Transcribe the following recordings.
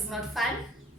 is not fun?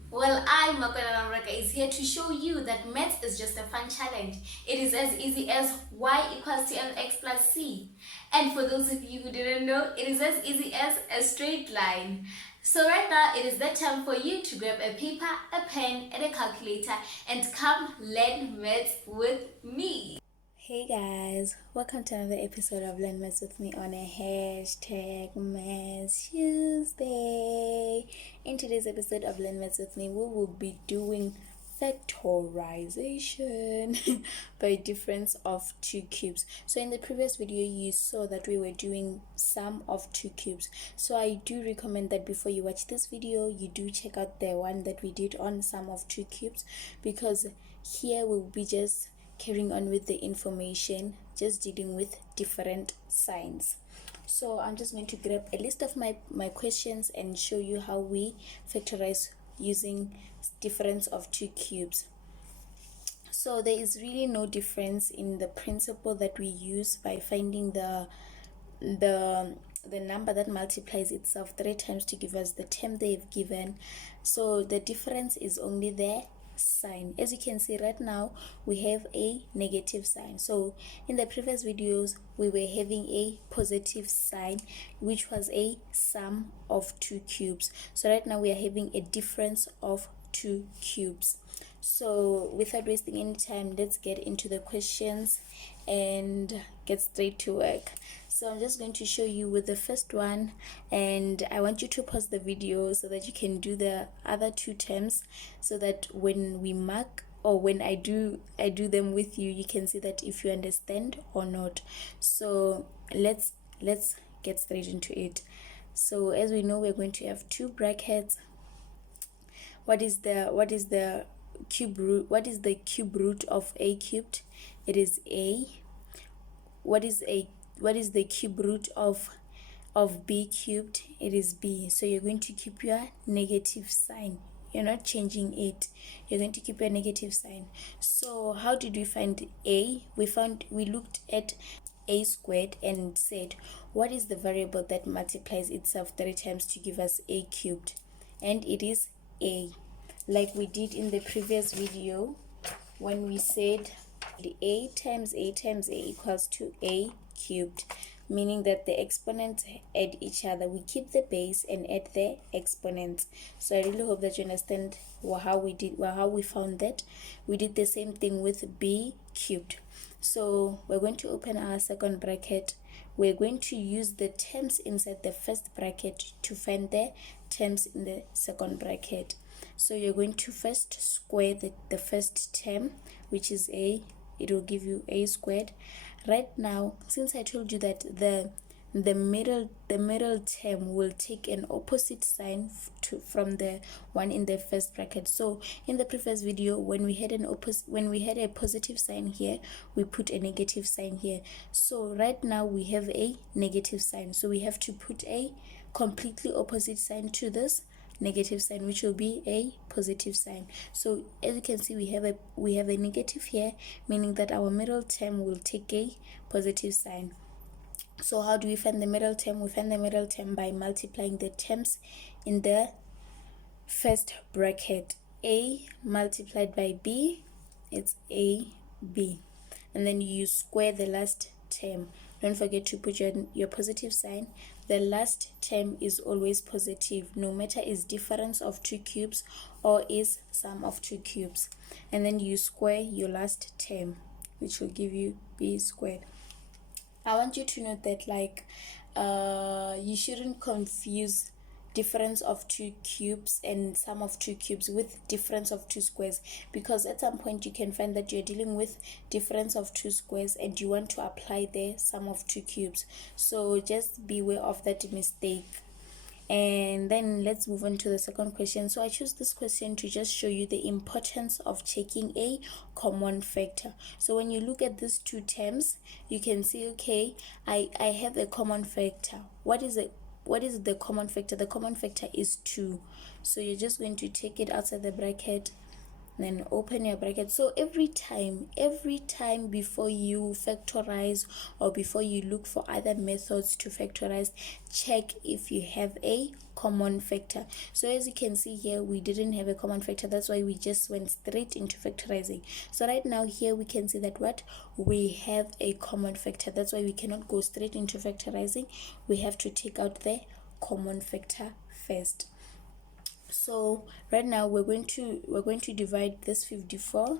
Well, I, Makwana Namreka, is here to show you that maths is just a fun challenge. It is as easy as y equals to mx plus c. And for those of you who didn't know, it is as easy as a straight line. So right now, it is the time for you to grab a paper, a pen, and a calculator and come learn maths with me. Hey guys, welcome to another episode of Learn Maths with me on a hashtag Maths Tuesday. In today's episode of Learn Maths with me, we will be doing factorization by difference of two cubes. So in the previous video, you saw that we were doing sum of two cubes. So I do recommend that before you watch this video, you do check out the one that we did on sum of two cubes, because here we'll be just carrying on with the information, just dealing with different signs. So I'm just going to grab a list of my questions and show you how we factorize using difference of two cubes. So there is really no difference in the principle that we use by finding the number that multiplies itself 3 times to give us the term they've given. So the difference is only the sign. As you can see right now, we have a negative sign. So in the previous videos, we were having a positive sign, which was a sum of two cubes. So right now we are having a difference of two cubes. So without wasting any time, let's get into the questions and get straight to work. So I'm just going to show you with the first one, and I want you to pause the video so that you can do the other two terms, so that when we mark or when I do them with you, you can see that if you understand or not. So let's get straight into it. So as we know, we're going to have two brackets. What is the cube root? What is the cube root of a cubed? It is a. What is the cube root of b cubed? It is b. So you're going to keep your negative sign. You're not changing it. You're going to keep your negative sign. So how did we find a? We looked at a squared and said, what is the variable that multiplies itself 3 times to give us a cubed? And it is a, like we did in the previous video when we said a times a times a equals to a cubed, meaning that the exponents add each other. We keep the base and add the exponents. So I really hope that you understand how we found that. We did the same thing with b cubed. So we're going to open our second bracket. We're going to use the terms inside the first bracket to find the terms in the second bracket. So you're going to first square the first term, which is a. It will give you a squared. Right now, since I told you that the middle term will take an opposite sign from the one in the first bracket. So in the previous video, when we had a positive sign here, we put a negative sign here. So right now we have a negative sign, so we have to put a completely opposite sign to this negative sign, which will be a positive sign. So as you can see, we have a negative here, meaning that our middle term will take a positive sign. So how do we find the middle term? We find the middle term by multiplying the terms in the first bracket. A multiplied by b, it's a b, and then you square the last term. Don't forget to put your positive sign. The last term is always positive, no matter is difference of two cubes or is sum of two cubes. And then you square your last term, which will give you b squared. I want you to note that you shouldn't confuse difference of two cubes and sum of two cubes with difference of two squares, because at some point you can find that you're dealing with difference of two squares and you want to apply the sum of two cubes. So just beware of that mistake. And then let's move on to the second question. So I chose this question to just show you the importance of checking a common factor. So when you look at these two terms, you can see, okay, I have a common factor. What is the common factor? The common factor is 2. So you're just going to take it outside the bracket then open your bracket. So every time before you factorize or before you look for other methods to factorize, check if you have a common factor. So as you can see here, we didn't have a common factor, that's why we just went straight into factorizing. So right now here we can see that what we have a common factor, that's why we cannot go straight into factorizing. We have to take out the common factor first. So right now we're going to divide this 54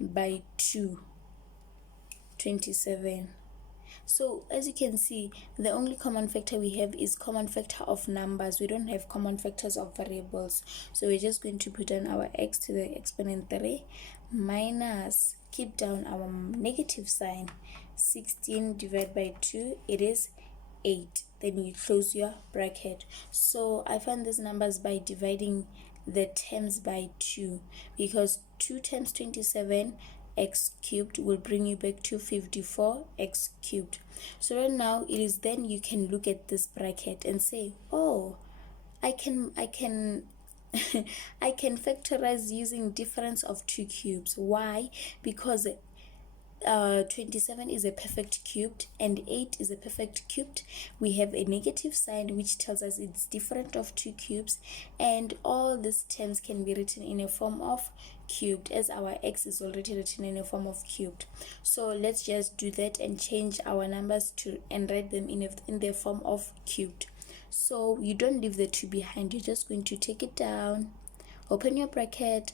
by 27. So as you can see, the only common factor we have is common factor of numbers. We don't have common factors of variables. So we're just going to put on our x to the exponent 3 minus, keep down our negative sign, 16 divided by 2, it is 8. Then you close your bracket. So I find these numbers by dividing the terms by 2, because 2 times 27 x cubed will bring you back to 54 x cubed. So right now it is then you can look at this bracket and say, oh, I can I can factorize using difference of 2 cubes. Why? Because 27 is a perfect cubed and 8 is a perfect cubed. We have a negative sign which tells us it's different of 2 cubes, and all these terms can be written in a form of cubed, as our x is already written in a form of cubed. So let's just do that and change our numbers to and write them in the form of cubed. So you don't leave the 2 behind, you're just going to take it down, open your bracket.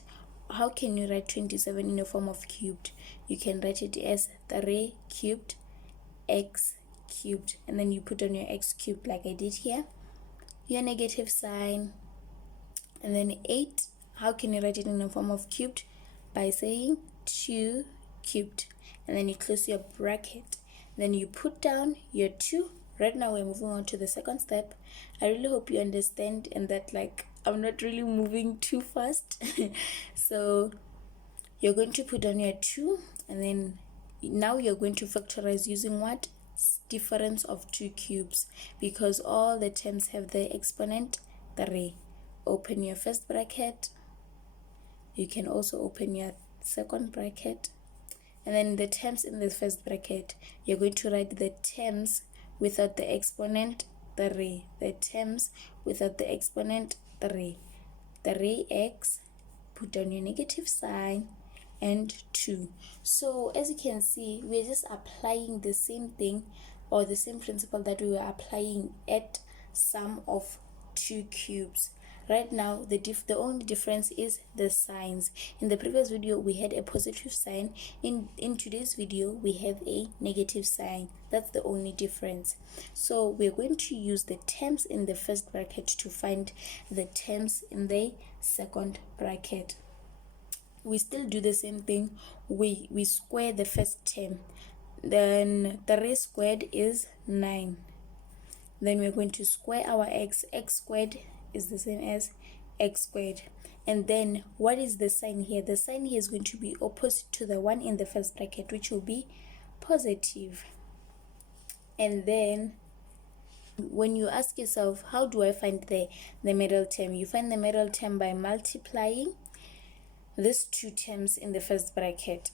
How can you write 27 in a form of cubed? You can write it as 3 cubed x cubed, and then you put on your x cubed like I did here, your negative sign, and then 8. How can you write it in a form of cubed? By saying 2 cubed, and then you close your bracket, then you put down your 2. Right now we're moving on to the second step. I really hope you understand and that I'm not really moving too fast. So you're going to put on your 2, and then now you're going to factorize using what? Difference of 2 cubes, because all the terms have the exponent 3. Open your first bracket. You can also open your second bracket, and then the terms in the first bracket, you're going to write the terms without the exponent 3. The terms without the exponent 3. 3x, put down your negative sign, and 2. So as you can see, we're just applying the same thing or the same principle that we were applying at sum of 2 cubes. Right now the only difference is the signs. In the previous video we had a positive sign, in today's video we have a negative sign. That's the only difference. So we're going to use the terms in the first bracket to find the terms in the second bracket. We still do the same thing. We square the first term, then 3 squared is 9. Then we're going to square our x. X squared is the same as x squared. And then what is the sign here? The sign here is going to be opposite to the one in the first bracket, which will be positive. And then when you ask yourself, how do I find the middle term? You find the middle term by multiplying these 2 terms in the first bracket.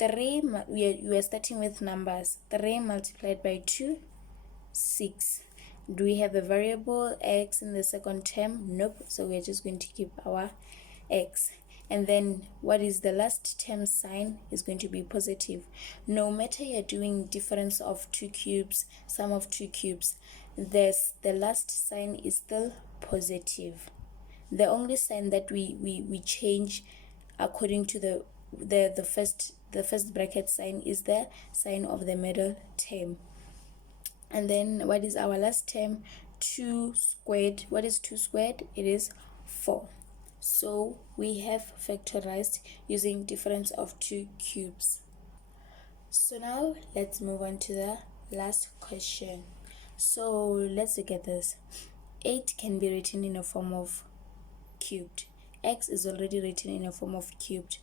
3, we are starting with numbers. 3 multiplied by 2, 6. Do we have a variable x in the second term? Nope. So we're just going to keep our x. And then what is the last term sign? Is going to be positive. No matter you're doing difference of 2 cubes, sum of 2 cubes, the last sign is still positive. The only sign that we change according to the first bracket sign is the sign of the middle term. And then what is our last term? 2 squared. What is 2 squared? It is 4. So we have factorized using difference of 2 cubes. So now let's move on to the last question. So let's look at this. 8 can be written in a form of cubed. X is already written in a form of cubed.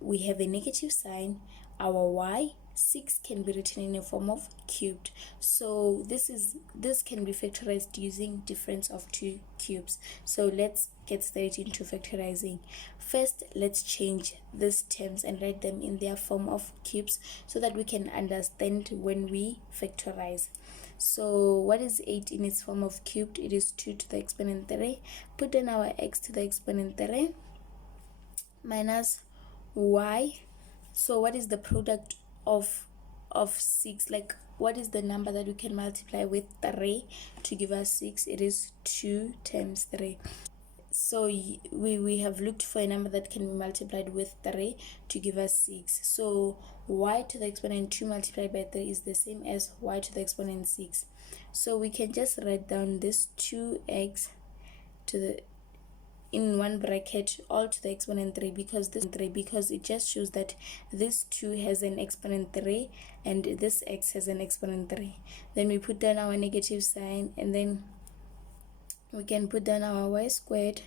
We have a negative sign. Our y 6 can be written in a form of cubed. So this can be factorized using difference of 2 cubes. So let's get straight into factorizing. First, let's change these terms and write them in their form of cubes so that we can understand when we factorize. So what is 8 in its form of cubed? It is 2 to the exponent 3. Put in our x to the exponent 3 minus y. So what is the product of 6? Like, what is the number that we can multiply with 3 to give us 6? It is 2 times 3. So we have looked for a number that can be multiplied with 3 to give us 6. So y to the exponent 2 multiplied by 3 is the same as y to the exponent 6. So we can just write down this 2x to the in one bracket all to the exponent 3, because it just shows that this 2 has an exponent 3 and this x has an exponent 3. Then we put down our negative sign, and then we can put down our y squared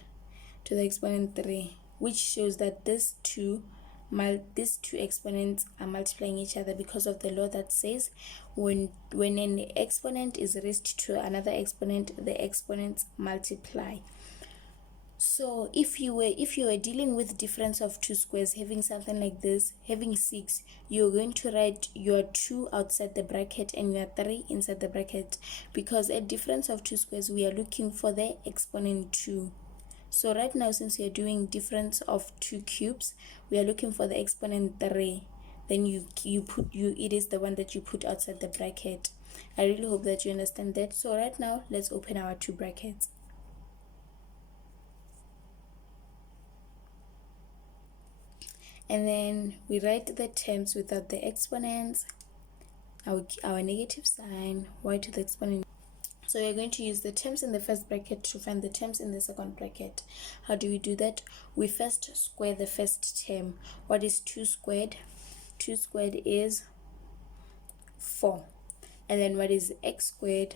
to the exponent 3, which shows that these two exponents are multiplying each other because of the law that says when an exponent is raised to another exponent, the exponents multiply. So if you were dealing with difference of two squares, having something like this, having 6, you're going to write your 2 outside the bracket and your 3 inside the bracket, because at difference of two squares we are looking for the exponent 2. So right now, since we are doing difference of 2 cubes, we are looking for the exponent 3. Then it is the one that you put outside the bracket. I really hope that you understand that. So right now, let's open our 2 brackets. And then we write the terms without the exponents, our negative sign, y to the exponent. So we're going to use the terms in the first bracket to find the terms in the second bracket. How do we do that? We first square the first term. What is 2 squared? 2 squared is 4. And then what is x squared?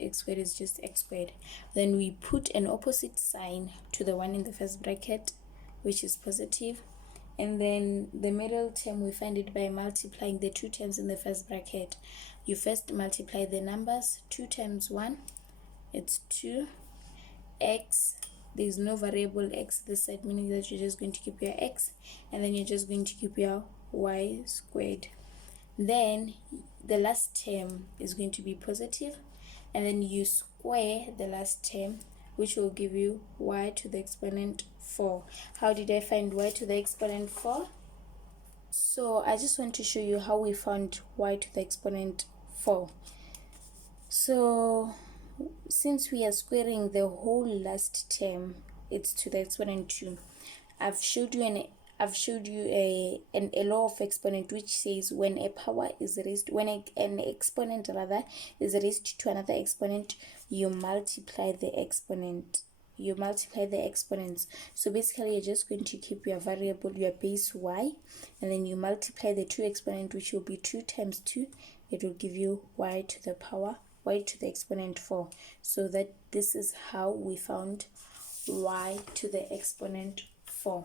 X squared is just x squared. Then we put an opposite sign to the one in the first bracket, which is positive. And then the middle term, we find it by multiplying the 2 terms in the first bracket. You first multiply the numbers. 2 times 1, it's 2. X, there's no variable x this side, meaning that you're just going to keep your x, and then you're just going to keep your y squared. Then the last term is going to be positive, and then you square the last term, which will give you y to the exponent 4. How did I find y to the exponent 4? So I just want to show you how we found y to the exponent 4. So since we are squaring the whole last term, it's to the exponent 2. I've showed you a law of exponent, which says when an exponent rather is raised to another exponent, you multiply the exponent. So basically you're just going to keep your variable, your base y, and then you multiply the 2 exponent, which will be 2 times 2. It will give you y to the exponent 4. So that this is how we found y to the exponent 4.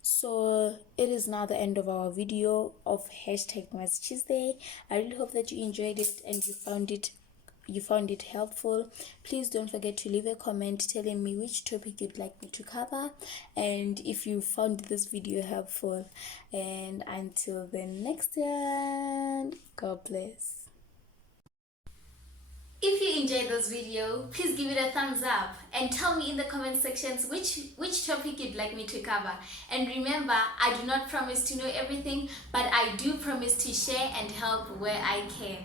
So it is now the end of our video of #Maths Tuesday. I really hope that you enjoyed it and you found it helpful. Please don't forget to leave a comment telling me which topic you'd like me to cover, and if you found this video helpful. And until the next one, God bless. If you enjoyed this video, please give it a thumbs up and tell me in the comment sections which topic you'd like me to cover. And remember, I do not promise to know everything, but I do promise to share and help where I can.